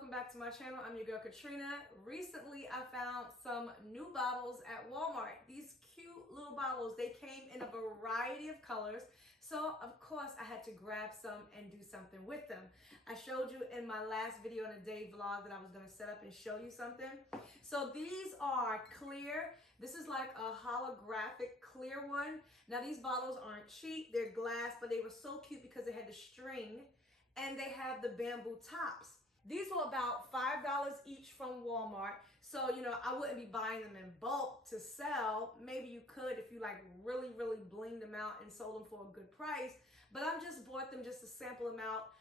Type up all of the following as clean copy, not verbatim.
welcome back to my channel. I'm your girl Katrina. Recently I found some new bottles at Walmart. These cute little bottles, they came in a variety of colors. So of course I had to grab some and do something with them. I showed you in my last video in a day vlog that I was going to set up and show you something. So these are clear. This is like a holographic clear one. Now these bottles aren't cheap, they're glass, but they were so cute because they had the string and they have the bamboo tops. These were about $5 each from Walmart. So, you know, I wouldn't be buying them in bulk to sell. Maybe you could if you like really blinged them out and sold them for a good price. But I just bought them just to sample them out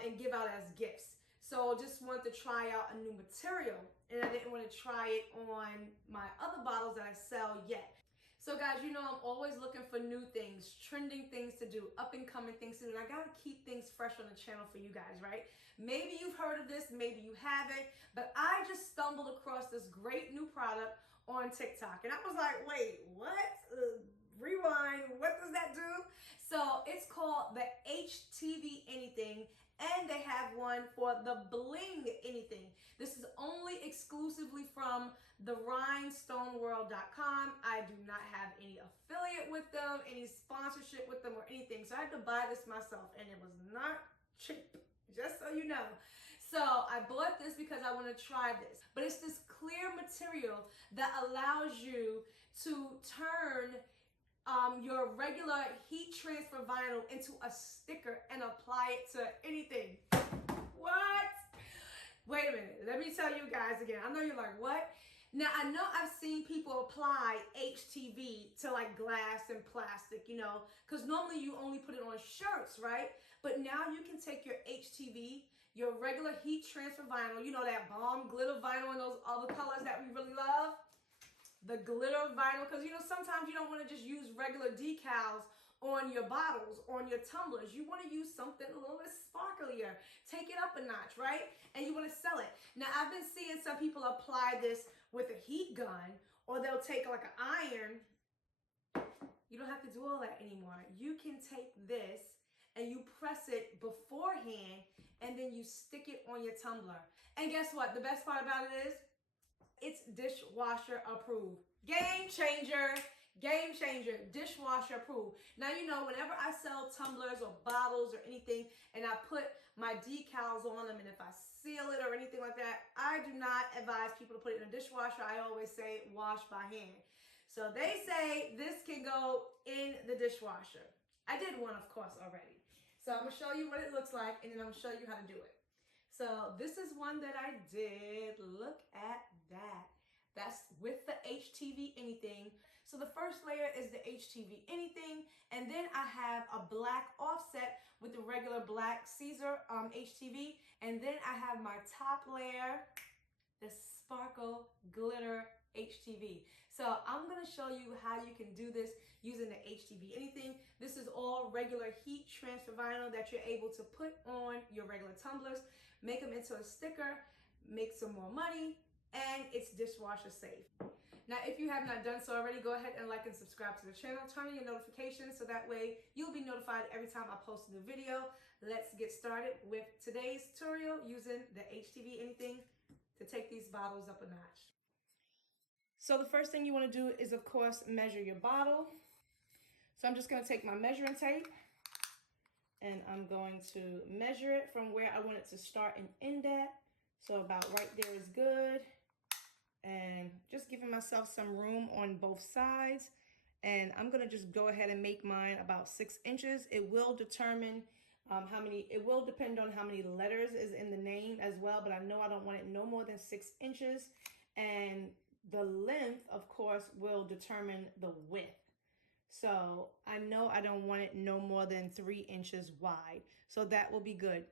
and give out as gifts. So just wanted to try out a new material, and I didn't want to try it on my other bottles that I sell yet. So guys, you know I'm always looking for new things, trending things to do, up and coming things to do, and I gotta keep things fresh on the channel for you guys, right? Maybe you've heard of this, maybe you haven't, but I just stumbled across this great new product on TikTok, and I was like, wait, what? Rewind, what does that do? So it's called the HTV Anything, and they have one for the Bling Anything. This is only exclusively from the rhinestoneworld.com. I do not have any affiliate with them, any sponsorship with them or anything. So I had to buy this myself, and it was not cheap, just so you know. So I bought this because I want to try this. But it's this clear material that allows you to turn your regular heat transfer vinyl into a sticker and apply it to anything. What? Wait a minute, let me tell you guys again. I know you're like, what? Now, I know I've seen people apply HTV to like glass and plastic, you know, because normally you only put it on shirts, right? But now you can take your HTV, your regular heat transfer vinyl, you know, that bomb glitter vinyl and those other colors that we really love. The glitter vinyl, because you know sometimes you don't want to just use regular decals on your bottles, on your tumblers. You want to use something a little bit sparklier, take it up a notch, right? And you want to sell it. Now I've been seeing some people apply this with a heat gun, or they'll take like an iron. You don't have to do all that anymore. You can take this and you press it beforehand, and then you stick it on your tumbler. And guess what? The best part about it is, it's dishwasher approved. Game changer, dishwasher approved. Now, you know, whenever I sell tumblers or bottles or anything and I put my decals on them, and if I seal it or anything like that, I do not advise people to put it in a dishwasher. I always say wash by hand. So they say this can go in the dishwasher. I did one, of course, already. So I'm gonna show you what it looks like, and then I'm gonna show you how to do it. So this is one that I did. Look at that. That's with the HTV Anything. So the first layer is the HTV Anything, and then I have a black offset with the regular black Caesar HTV, and then I have my top layer, the sparkle glitter HTV. So I'm gonna show you how you can do this using the HTV Anything. This is all regular heat transfer vinyl that you're able to put on your regular tumblers, make them into a sticker, make some more money, and it's dishwasher safe. Now, if you have not done so already, go ahead and like and subscribe to the channel. Turn on your notifications so that way you'll be notified every time I post a new video. Let's get started with today's tutorial using the HTV Anything to take these bottles up a notch. So the first thing you want to do is, of course, measure your bottle. So I'm just going to take my measuring tape and I'm going to measure it from where I want it to start and end at. So about right there is good. And just giving myself some room on both sides. And I'm going to just go ahead and make mine about 6 inches. It will determine it will depend on how many letters is in the name as well. But I know I don't want it no more than 6 inches. And the length, of course, will determine the width. So I know I don't want it no more than 3 inches wide. So that will be good.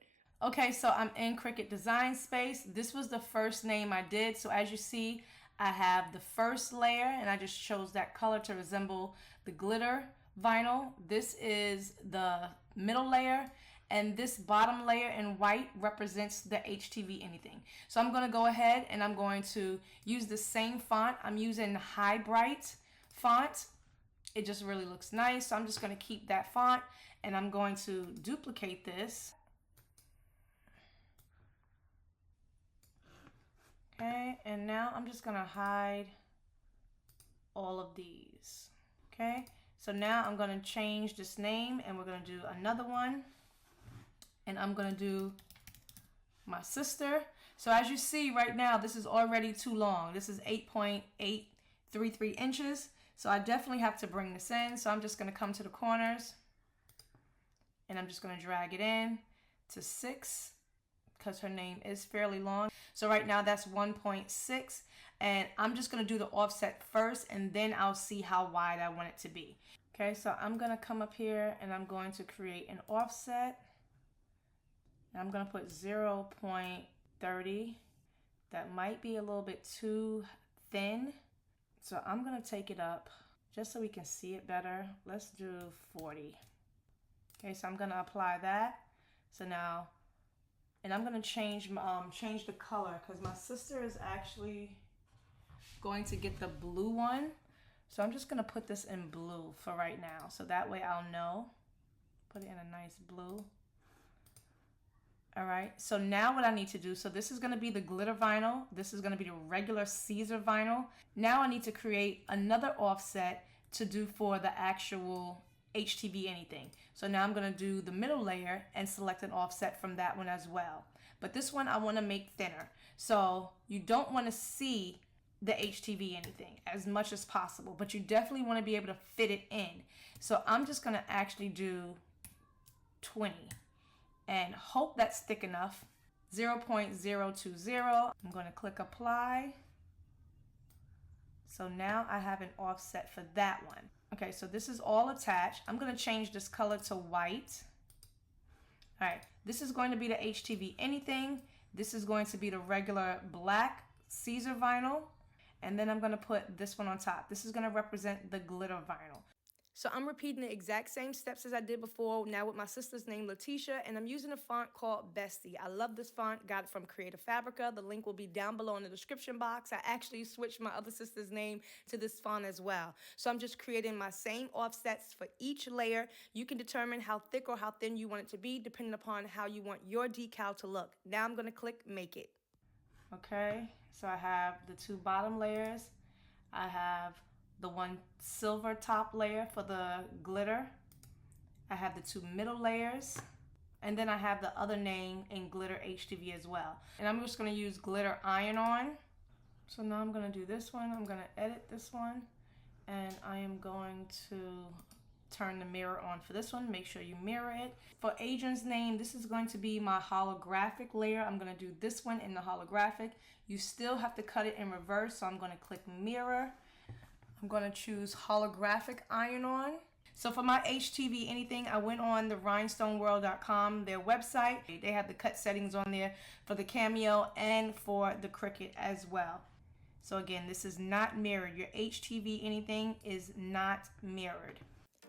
Okay, so I'm in Cricut Design Space. This was the first name I did. So as you see, I have the first layer, and I just chose that color to resemble the glitter vinyl. This is the middle layer, and this bottom layer in white represents the HTV Anything. So I'm going to go ahead and I'm going to use the same font. I'm using High Bright font. It just really looks nice. So I'm just going to keep that font, and I'm going to duplicate this. Okay, and now I'm just gonna hide all of these. Okay, so now I'm gonna change this name and we're gonna do another one. And I'm gonna do my sister. So as you see right now, this is already too long. This is 8.833 inches. So I definitely have to bring this in. So I'm just gonna come to the corners and I'm just gonna drag it in to 6 because her name is fairly long. So right now that's 1.6 and I'm just gonna do the offset first and then I'll see how wide I want it to be. Okay, so I'm gonna come up here and I'm going to create an offset. I'm gonna put 0.30. That might be a little bit too thin. So I'm gonna take it up just so we can see it better. Let's do 40. Okay, so I'm gonna apply that. So now, and I'm gonna change the color because my sister is actually going to get the blue one. So I'm just gonna put this in blue for right now. So that way I'll know. Put it in a nice blue. All right, so now what I need to do, so this is gonna be the glitter vinyl. This is gonna be the regular Caesar vinyl. Now I need to create another offset to do for the actual HTV Anything. So now I'm gonna do the middle layer and select an offset from that one as well. But this one I wanna make thinner. So you don't wanna see the HTV Anything as much as possible, but you definitely wanna be able to fit it in. So I'm just gonna actually do 20. And hope that's thick enough. 0.020. I'm going to click apply. So now I have an offset for that one. Okay, so this is all attached. I'm going to change this color to white. All right, this is going to be the HTV Anything. This is going to be the regular black Caesar vinyl. And then I'm going to put this one on top. This is going to represent the glitter vinyl. So I'm repeating the exact same steps as I did before, now with my sister's name, Letitia, and I'm using a font called Bestie. I love this font, got it from Creative Fabrica. The link will be down below in the description box. I actually switched my other sister's name to this font as well. So I'm just creating my same offsets for each layer. You can determine how thick or how thin you want it to be, depending upon how you want your decal to look. Now I'm gonna click Make It. Okay, so I have the 2 bottom layers. I have the 1 silver top layer for the glitter. I have the 2 middle layers. And then I have the other name in Glitter HTV as well. And I'm just gonna use glitter iron-on. So now I'm gonna do this one. I'm gonna edit this one. And I am going to turn the mirror on for this one. Make sure you mirror it. For Adrian's name, this is going to be my holographic layer. I'm gonna do this one in the holographic. You still have to cut it in reverse. So I'm gonna click mirror. I'm going to choose holographic iron-on. So for my HTV Anything, I went on the rhinestoneworld.com, their website. They have the cut settings on there for the Cameo and for the Cricut as well. So again, this is not mirrored. Your HTV Anything is not mirrored.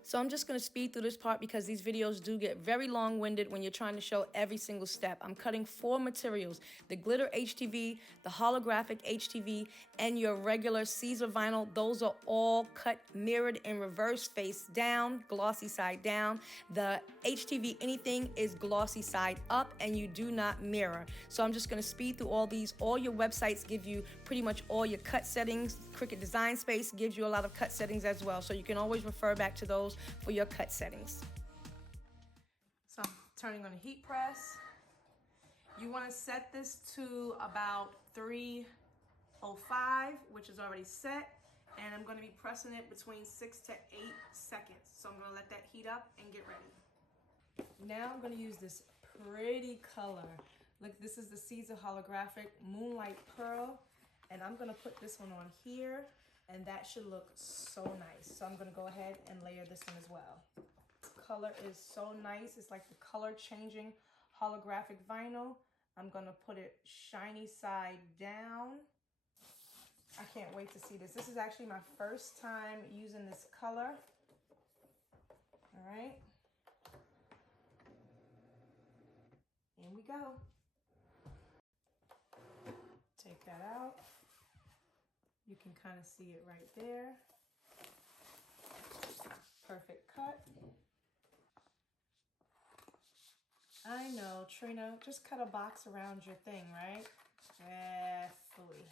So I'm just going to speed through this part because these videos do get very long-winded when you're trying to show every single step. I'm cutting 4 materials: the glitter HTV, the holographic HTV, and your regular Caesar vinyl. Those are all cut mirrored in reverse, face down, glossy side down. The HTV Anything is glossy side up, and you do not mirror. So I'm just going to speed through all these. All your websites give you pretty much all your cut settings. Cricut Design Space gives you a lot of cut settings as well, so you can always refer back to those for your cut settings. So I'm turning on the heat press. You want to set this to about 305, which is already set, and I'm going to be pressing it between 6 to 8 seconds. So I'm going to let that heat up and get ready. Now I'm going to use this pretty color. Look, this is the Caesar holographic Moonlight Pearl, and I'm going to put this one on here. And that should look so nice. So I'm gonna go ahead and layer this one as well. This color is so nice. It's like the color changing holographic vinyl. I'm gonna put it shiny side down. I can't wait to see this. This is actually my first time using this color. All right. In we go. Take that out. You can kind of see it right there. Perfect cut. I know, Trina, just cut a box around your thing, right? Yes. fully.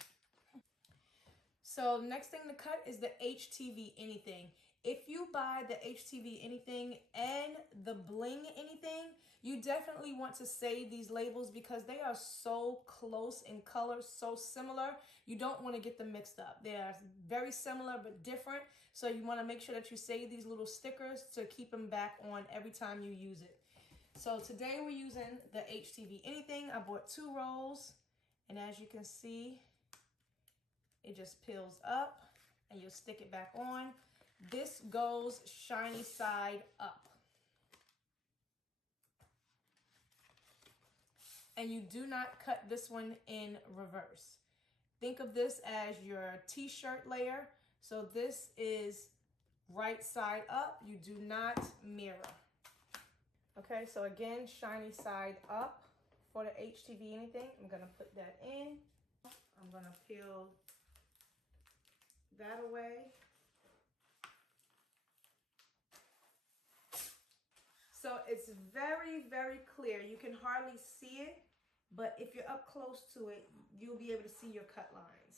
So next thing to cut is the HTV Anything. If you buy the HTV Anything and the Bling Anything, you definitely want to save these labels because they are so close in color, so similar. You don't want to get them mixed up. They are very similar but different. So you want to make sure that you save these little stickers to keep them back on every time you use it. So today we're using the HTV Anything. I bought 2 rolls, and as you can see, it just peels up and you'll stick it back on. This goes shiny side up. And you do not cut this one in reverse. Think of this as your t-shirt layer. So this is right side up. You do not mirror. Okay, so again, shiny side up for the HTV Anything. I'm gonna put that in. I'm gonna peel that away. So it's very, very clear. You can hardly see it, but if you're up close to it, you'll be able to see your cut lines.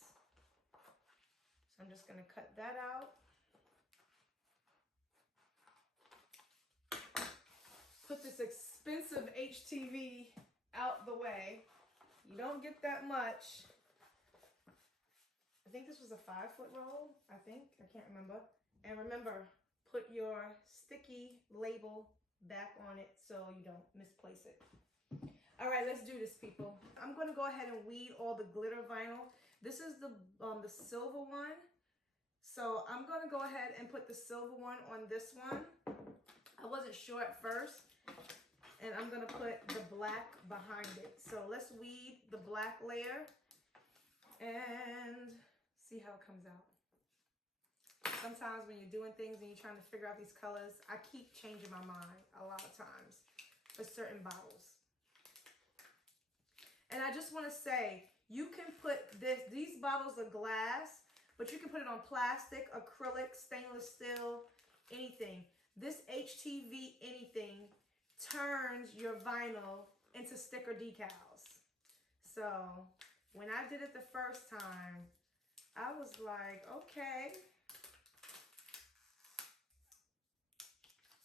So I'm just gonna cut that out. Put this expensive HTV out the way. You don't get that much. I think this was a 5-foot roll, I can't remember. And remember, put your sticky label back on it so you don't misplace it. All right, let's do this, people. I'm gonna go ahead and weed all the glitter vinyl. This is the silver one. So I'm gonna go ahead and put the silver one on this one. I wasn't sure at first. And I'm gonna put the black behind it. So let's weed the black layer and see how it comes out. Sometimes when you're doing things and you're trying to figure out these colors, I keep changing my mind a lot of times for certain bottles. And I just want to say, you can put these bottles are glass, but you can put it on plastic, acrylic, stainless steel, anything. This HTV Anything turns your vinyl into sticker decals. So when I did it the first time, I was like, okay.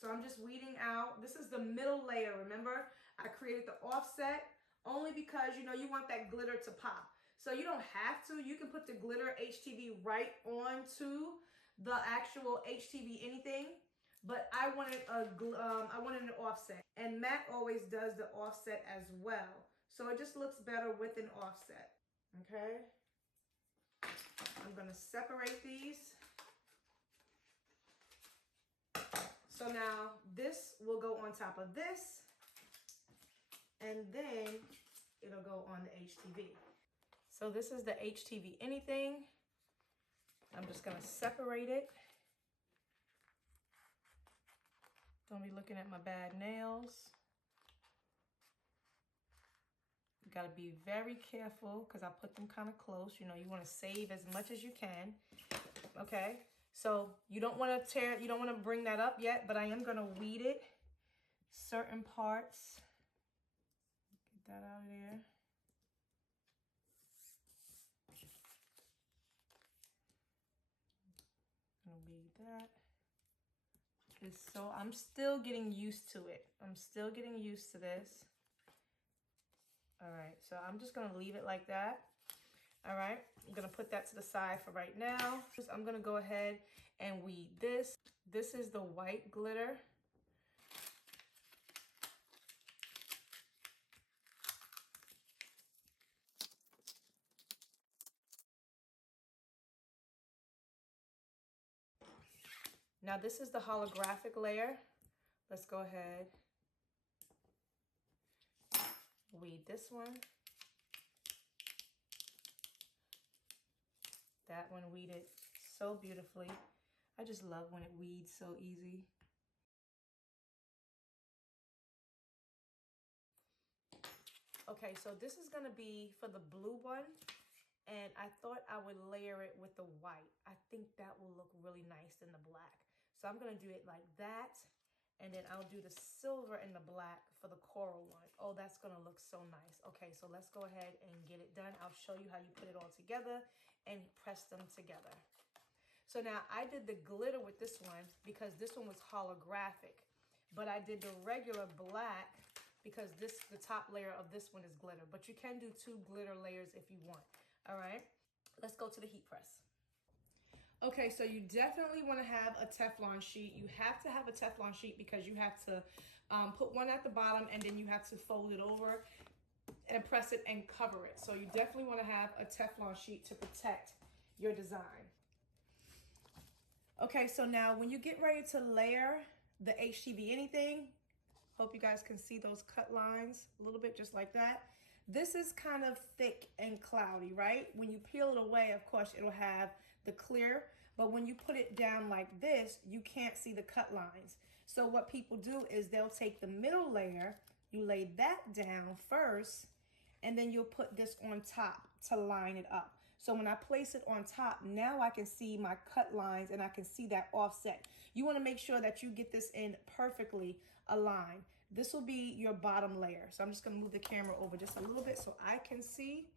So I'm just weeding out. This is the middle layer, remember? I created the offset only because, you know, you want that glitter to pop. So you don't have to. You can put the glitter HTV right onto the actual HTV Anything. But I wanted an offset. And Matt always does the offset as well. So it just looks better with an offset. Okay? I'm going to separate these. So now this will go on top of this, and then it'll go on the HTV. So this is the HTV Anything. I'm just gonna separate it. Don't be looking at my bad nails. You gotta be very careful because I put them kind of close. You know, you wanna save as much as you can, okay? So you don't want to tear, you don't want to bring that up yet, but I am going to weed it. Certain parts. Get that out of there. I'm going to weed that. So I'm still getting used to it. I'm still getting used to this. All right, so I'm just going to leave it like that. All right, I'm gonna put that to the side for right now. I'm gonna go ahead and weed this. This is the white glitter. Now this is the holographic layer. Let's go ahead, weed this one. That one weeded so beautifully. I just love when it weeds so easy. Okay, so this is gonna be for the blue one, and I thought I would layer it with the white. I think that will look really nice in the black. So I'm gonna do it like that, And then I'll do the silver and the black for the coral one. Oh, that's gonna look so nice. Okay, so let's go ahead and get it done. I'll show you how you put it all together and press them together. So now I did the glitter with this one because this one was holographic, but I did the regular black because the top layer of this one is glitter, but you can do 2 glitter layers if you want. All right, let's go to the heat press. Okay, so you definitely want to have a Teflon sheet. You have to have a Teflon sheet because you have to put one at the bottom and then you have to fold it over and press it and cover it. So you definitely want to have a Teflon sheet to protect your design. Okay, so now when you get ready to layer the HTV Anything, hope you guys can see those cut lines a little bit just like that. This is kind of thick and cloudy, right? When you peel it away, of course, it'll have the clear, but when you put it down like this, you can't see the cut lines. So what people do is they'll take the middle layer, you lay that down first, and then you'll put this on top to line it up. So when I place it on top, now I can see my cut lines and I can see that offset. You want to make sure that you get this in perfectly aligned. This will be your bottom layer. So I'm just going to move the camera over just a little bit so I can see.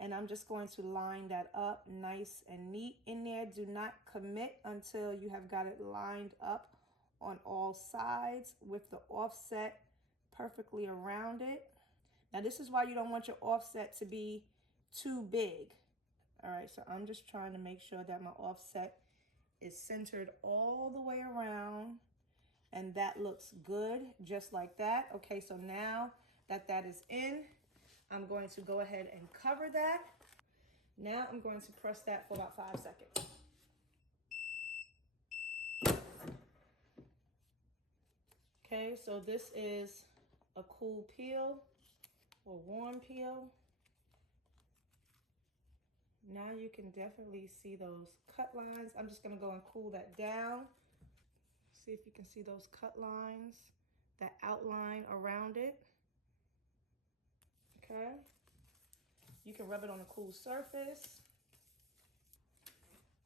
And I'm just going to line that up nice and neat in there. Do not commit until you have got it lined up on all sides with the offset perfectly around it. Now this is why you don't want your offset to be too big. All right, so I'm just trying to make sure that my offset is centered all the way around, and that looks good, just like that. Okay, so now that that is in, I'm going to go ahead and cover that. Now I'm going to press that for about 5 seconds. Okay, so this is a cool peel or warm peel. Now you can definitely see those cut lines. I'm just gonna go and cool that down. See if you can see those cut lines, that outline around it. Okay. You can rub it on a cool surface.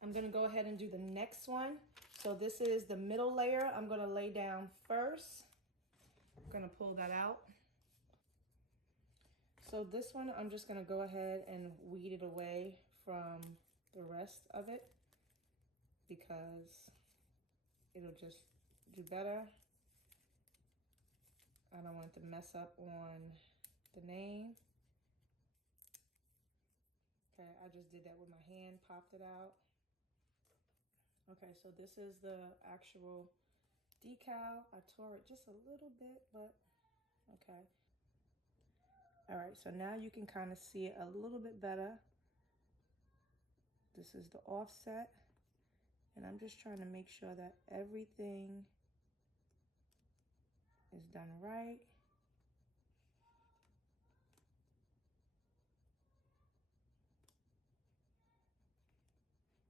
I'm gonna go ahead and do the next one. So this is the middle layer. I'm gonna lay down first. I'm gonna pull that out. So this one, I'm just gonna go ahead and weed it away from the rest of it because it'll just do better. I don't want it to mess up on the name. Okay, I just did that with my hand, popped it out. Okay, so this is the actual decal. I tore it just a little bit, but okay. All right, so now you can kind of see it a little bit better. This is the offset, and I'm just trying to make sure that everything is done right.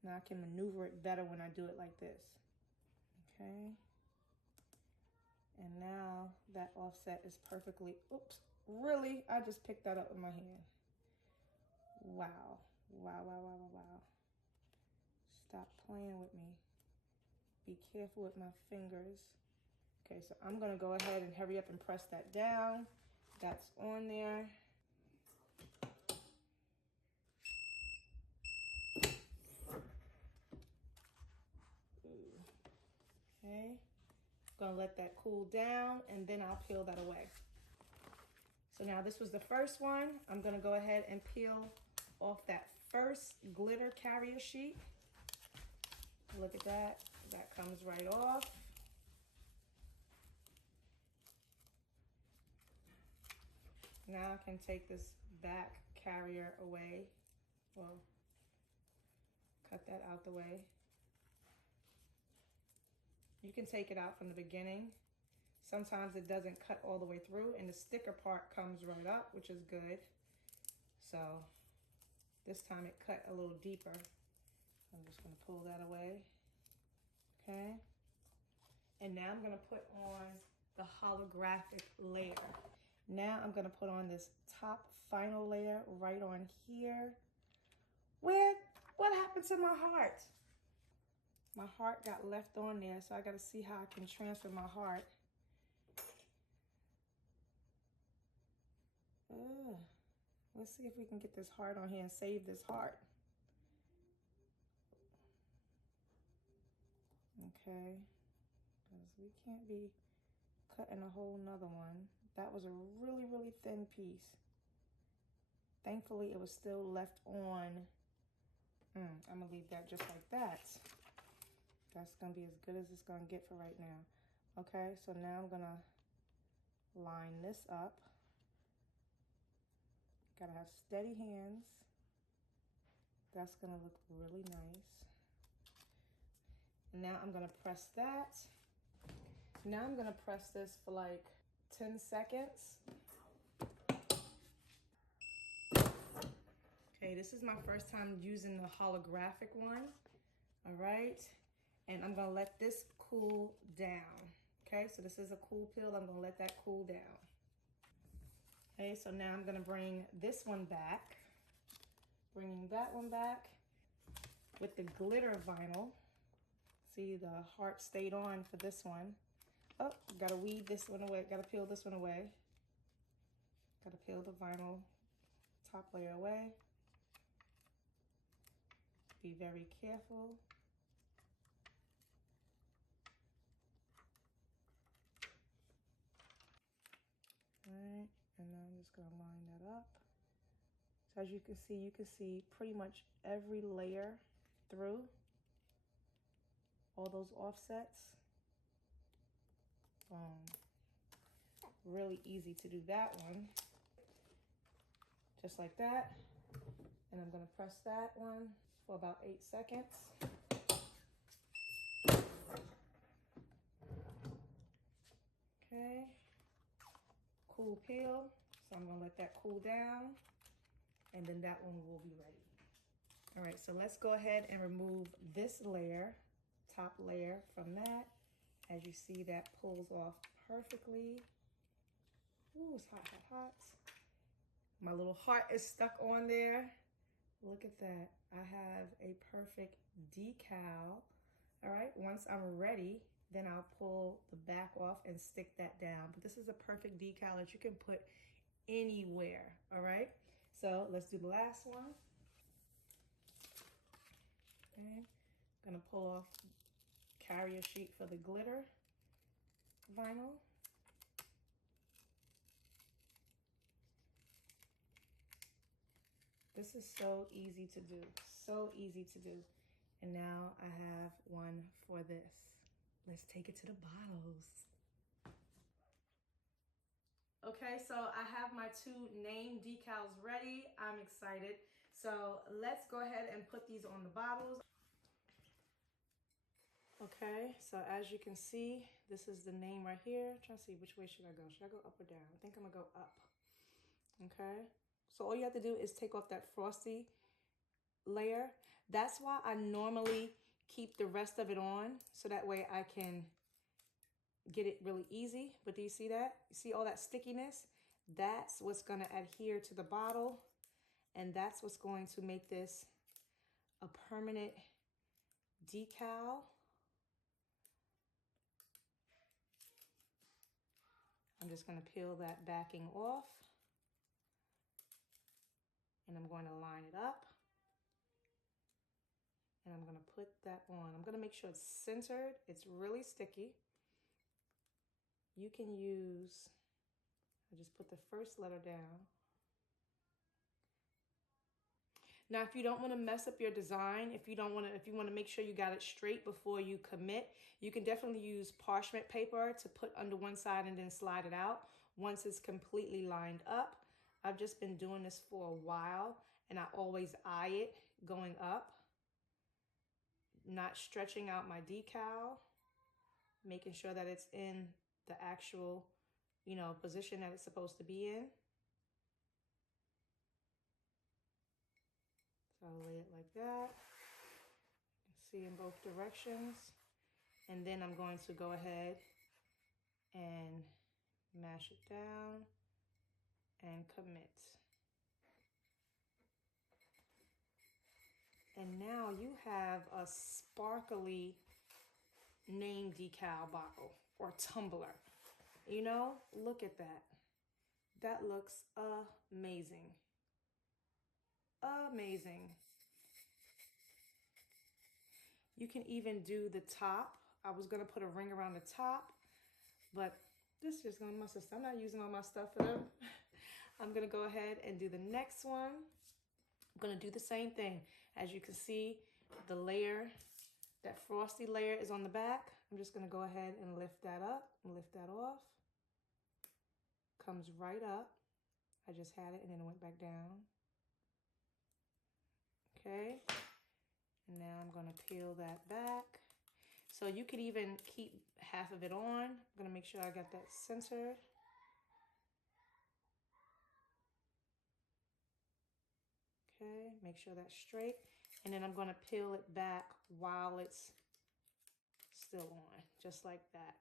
Now I can maneuver it better when I do it like this. Okay. And now that offset is perfectly, oops, really? I just picked that up with my hand. Wow. Wow, wow, wow, wow, wow. Stop playing with me. Be careful with my fingers. Okay, so I'm gonna go ahead and hurry up and press that down. That's on there. Okay, gonna let that cool down and then I'll peel that away. So now this was the first one. I'm gonna go ahead and peel off that first glitter carrier sheet. Look at that, that comes right off. Now I can take this back carrier away. Well, cut that out the way. You can take it out from the beginning. Sometimes it doesn't cut all the way through and the sticker part comes right up, which is good. So this time it cut a little deeper. I'm just gonna pull that away, okay? And now I'm gonna put on the holographic layer. Now I'm gonna put on this top final layer right on here. What happened to my heart? My heart got left on there, so I gotta see how I can transfer my heart. Let's see if we can get this heart on here and save this heart. Okay, because we can't be cutting a whole nother one. That was a really, really thin piece. Thankfully, it was still left on. I'm gonna leave that just like that. That's gonna be as good as it's gonna get for right now. Okay, so now I'm gonna line this up. Gotta have steady hands. That's gonna look really nice. And now I'm gonna press that. Now I'm gonna press this for like 10 seconds. Okay, this is my first time using the holographic one. All right, and I'm gonna let this cool down. Okay, so this is a cool peel. I'm gonna let that cool down. Okay, so now I'm gonna bring this one back. Bringing that one back with the glitter vinyl. See, the heart stayed on for this one. Oh, gotta weed this one away. Gotta peel this one away. Gotta peel the vinyl top layer away. Be very careful. All right, and now I'm just gonna line that up. So as you can see pretty much every layer through, all those offsets. Really easy to do that one. Just like that. And I'm gonna press that one for about 8 seconds. Okay, cool peel. So I'm gonna let that cool down, and then that one will be ready. All right, so let's go ahead and remove this layer, top layer from that. As you see, that pulls off perfectly. Ooh, it's hot, hot, hot. My little heart is stuck on there. Look at that. I have a perfect decal. All right, once I'm ready, then I'll pull the back off and stick that down. But this is a perfect decal that you can put anywhere, all right? So let's do the last one. Okay, gonna pull off carrier sheet for the glitter vinyl. This is so easy to do, so easy to do. And now I have one for this. Let's take it to the bottles. Okay, so I have my 2 name decals ready. I'm excited. So let's go ahead and put these on the bottles. Okay, so as you can see, this is the name right here. I'm trying to see which way should I go. Should I go up or down? I think I'm gonna go up. Okay, so all you have to do is take off that frosty layer. That's why I normally keep the rest of it on, so that way I can get it really easy. But do you see that? You see all that stickiness? That's what's gonna adhere to the bottle, and that's what's going to make this a permanent decal. I'm just gonna peel that backing off, and I'm going to line it up, and I'm gonna put that on. I'm gonna make sure it's centered. It's really sticky. You can use, I just put the first letter down. Now, if you don't want to mess up your design, if you want to make sure you got it straight before you commit, you can definitely use parchment paper to put under one side and then slide it out once it's completely lined up. I've just been doing this for a while, and I always eye it going up, not stretching out my decal, making sure that it's in the actual, position that it's supposed to be in. So I'll lay it like that. You can see in both directions. And then I'm going to go ahead and mash it down and commit. And now you have a sparkly name decal bottle or tumbler. You know, look at that. That looks amazing. Amazing. You can even do the top. I was gonna put a ring around the top, but this is just gonna my sister. I'm not using all my stuff for them. I'm gonna go ahead and do the next one. I'm gonna do the same thing. As you can see, the layer, that frosty layer is on the back. I'm just gonna go ahead and lift that up and lift that off. Comes right up. I just had it and then it went back down. Okay, and now I'm gonna peel that back. So you could even keep half of it on. I'm gonna make sure I got that centered. Okay, make sure that's straight. And then I'm gonna peel it back while it's still on, just like that,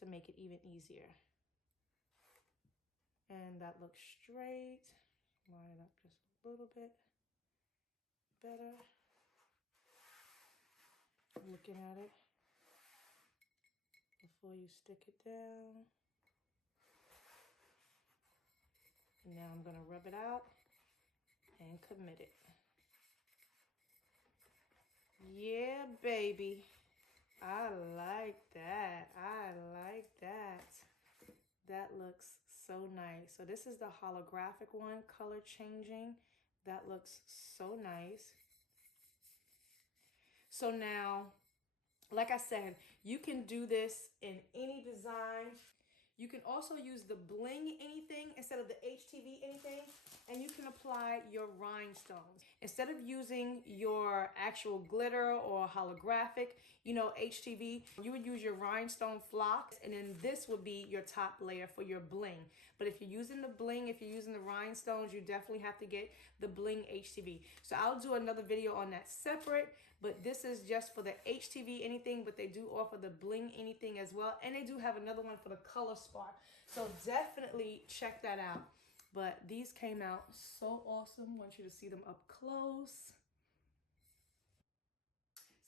to make it even easier. And that looks straight. Line it up just a little bit better. Looking at it before you stick it down. And now I'm gonna rub it out and commit it. Yeah, baby. I like that. I like that. That looks so nice. So this is the holographic one, color changing. That looks so nice. So now, like I said, you can do this in any design. You can also use the Bling Anything instead of the HTV Anything, and you can apply your rhinestones. Instead of using your actual glitter or holographic, you know, HTV, you would use your rhinestone flocks, and then this would be your top layer for your bling. But if you're using the bling, if you're using the rhinestones, you definitely have to get the Bling HTV. So I'll do another video on that separate, but this is just for the HTV Anything, but they do offer the Bling Anything as well, and they do have another one for the color spark. So definitely check that out. But these came out so awesome. I want you to see them up close.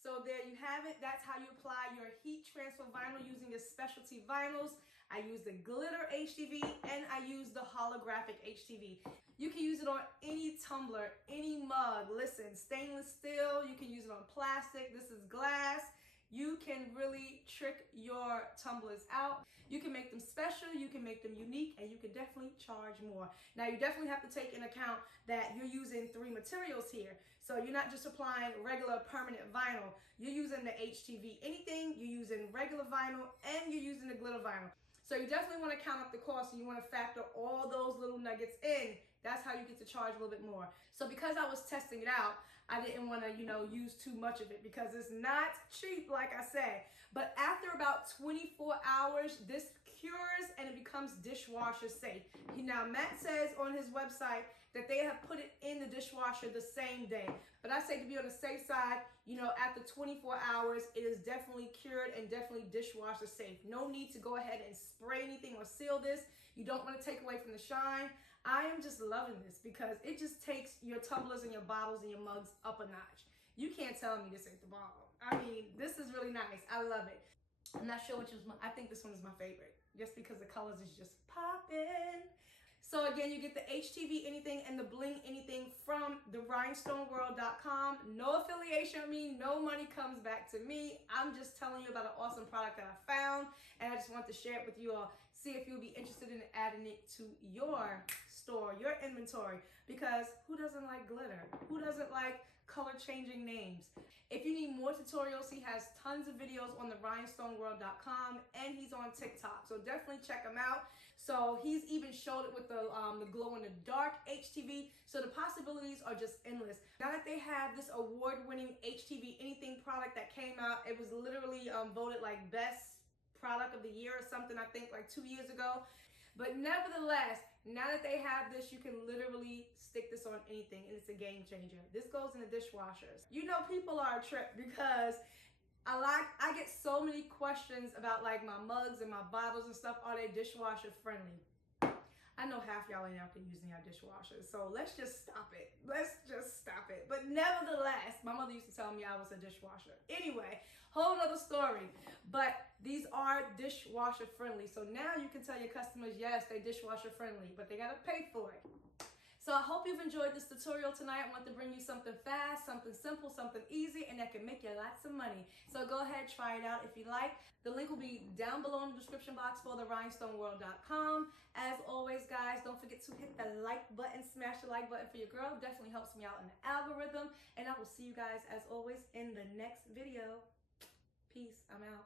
So there you have it. That's how you apply your heat transfer vinyl using your specialty vinyls. I use the Glitter HTV and I use the holographic HTV. You can use it on any tumbler, any mug. Listen, stainless steel, you can use it on plastic. This is glass. You can really trick your tumblers out. You can make them special, you can make them unique, and you can definitely charge more. Now, you definitely have to take into account that you're using 3 materials here. So you're not just applying regular permanent vinyl. You're using the HTV Anything, you're using regular vinyl, and you're using the glitter vinyl. So you definitely want to count up the cost, and you want to factor all those little nuggets in. That's how you get to charge a little bit more. So because I was testing it out, I didn't want to, use too much of it because it's not cheap, like I said. But after about 24 hours, this cures and it becomes dishwasher safe. Now, Matt says on his website that they have put it in the dishwasher the same day. But I say to be on the safe side, after 24 hours, it is definitely cured and definitely dishwasher safe. No need to go ahead and spray anything or seal this. You don't want to take away from the shine. I am just loving this because it just takes your tumblers and your bottles and your mugs up a notch. You can't tell me this ain't the bottle. I mean, this is really nice. I love it. I'm not sure which is I think this one is my favorite just because the colors is just popping. So again, you get the HTV Anything and the Bling Anything from therhinestoneworld.com. No affiliation with me, no money comes back to me. I'm just telling you about an awesome product that I found, and I just want to share it with you all. See if you'll be interested in adding it to your store, your inventory, because who doesn't like glitter? Who doesn't like color changing names? If you need more tutorials, he has tons of videos on therhinestoneworld.com, and he's on TikTok, so definitely check him out. So he's even showed it with the glow in the dark HTV, so the possibilities are just endless. Now that they have this award-winning HTV Anything product that came out, it was literally voted like best product of the year or something, I think like 2 years ago. But nevertheless, now that they have this, you can literally stick this on anything and it's a game changer. This goes in the dishwashers. People are a trip because I get so many questions about like my mugs and my bottles and stuff. Are they dishwasher friendly? I know half y'all ain't out there using our dishwashers, so let's just stop it. Let's just stop it. But nevertheless, my mother used to tell me I was a dishwasher. Anyway, whole nother story. But these are dishwasher friendly. So now you can tell your customers, yes, they dishwasher friendly, but they gotta pay for it. So I hope you've enjoyed this tutorial tonight. I want to bring you something fast, something simple, something easy, and that can make you lots of money. So go ahead, try it out if you like. The link will be down below in the description box for the rhinestoneworld.com. As always, guys, don't forget to hit the like button, smash the like button for your girl. It definitely helps me out in the algorithm. And I will see you guys, as always, in the next video. Peace. I'm out.